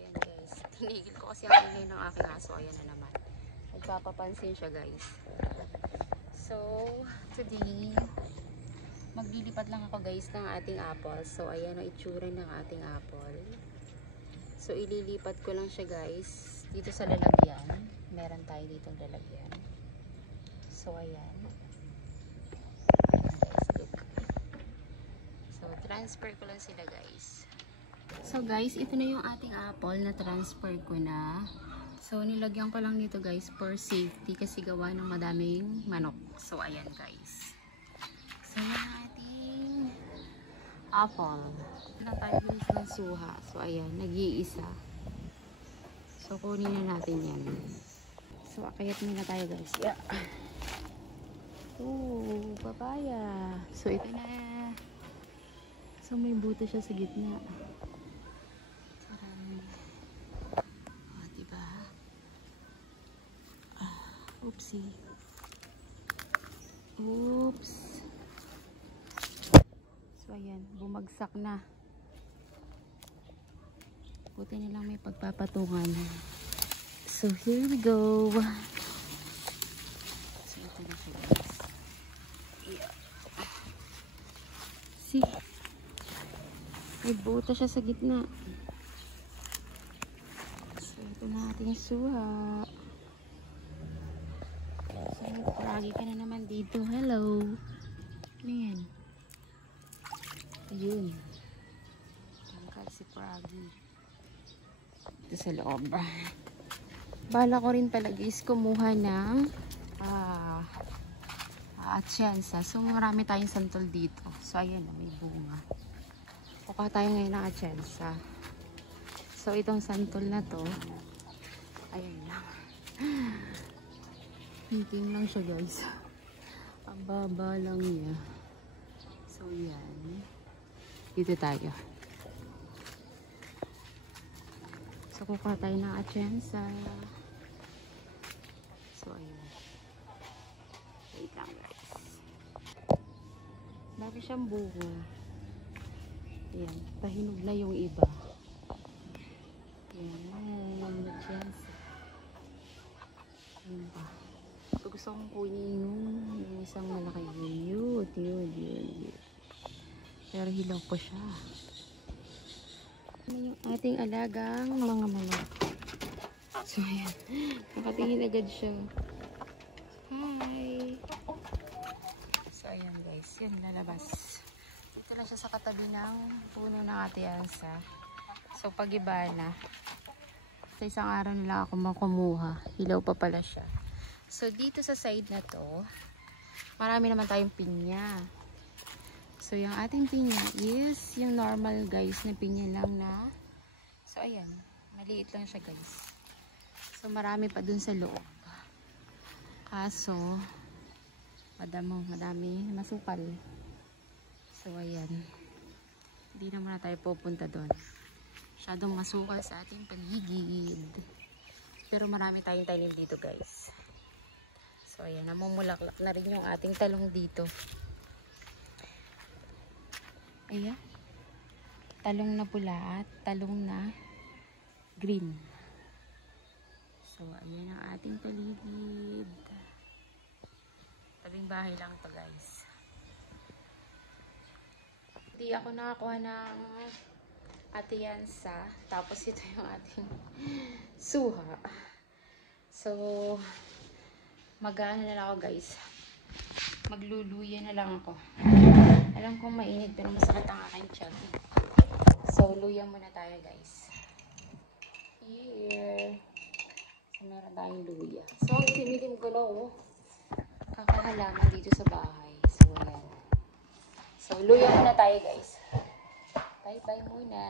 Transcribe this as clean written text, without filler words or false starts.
ayan guys. Tinigil ko kasi ang ingay ng aking aso. Ayan na naman. Nagpapapansin siya guys. So, today, maglilipat lang ako guys ng ating apple. So, ayan ang itsura ng ating apple. So, ililipat ko lang siya guys. Dito sa lalagyan. Meron tayo ditong lalagyan. So, ayan. Ayan guys, look. So, transfer ko lang sila guys. So guys, ito na yung ating apple na transfer ko na. So, nilagyan ko lang nito guys for safety kasi gawa ng madaming manok. So, ayan guys. So, yung ating apple. Ito lang tayo guys ng suha. So, ayan, nag-iisa. So, kunin na natin yan. So, akayat muna tayo guys. Yeah. Oh, papaya. So, ito na. So, may buto siya sa gitna. Oopsie. Oops. So, ayan. Bumagsak na. Buti na lang may pagpapatungan. So, here we go. So, ito na siya guys. Yeah. See? May buto siya sa gitna. So, ito na ating suha. Lagi ka na naman dito. Hello. Ano yan? Ayun. Tangkal si Froggy. Ito sa loob. Bala ko rin pala guys kumuha ng atsensa. So marami tayong santol dito. So ayan na, may bunga. Kukuha tayo ngayon ng atsensa. So itong santol na to, ayan lang. Thinking lang siya guys. Ang baba lang niya. So yan. Dito tayo. So kukuha tayo ng atsensa. So ayan. Wait lang guys. Lagi siyang bunga. Ayan. Pahinog na yung iba. Ayan. Atsensa. Ayan pa. So, gusto kong kunin yung isang malaki. Yun. Pero hilaw po siya. Ano yung ating alagang mga manok. So, ayan. Nakatingin agad siya. Hi! So, ayan guys. Yan, lalabas. Dito lang siya sa katabi ng puno ng atiyansa. So, pag-iba na. Sa isang araw nila ako makumuha. Hilaw pa pala siya. So, dito sa side na to, marami naman tayong pinya. So, yung ating pinya is yung normal guys na pinya lang na. So, ayan. Maliit lang siya guys. So, marami pa dun sa loob. Kaso, madami masukal. So, ayan. Hindi na muna tayo pupunta dun. Masyadong masukal sa ating paligid. Pero marami tayong tanim dito guys. So, ayan, namumulaklak na rin yung ating talong dito. Ayan. Talong na pula at talong na green. So, ayan ang ating paligid. Tabing bahay lang to guys. Hindi ako nakakuha ng atiyansa. Tapos ito yung ating suha. So, mag-ano na lang ako guys. Magluluya na lang ako. Alam kong mainit pero masakit ang aking tiyan. So, luya muna tayo guys. Here. So, meron tayong luya. So, ang tinitim ko na kakahalaman dito sa bahay. So, ayan. So, luya muna tayo guys. Bye-bye muna.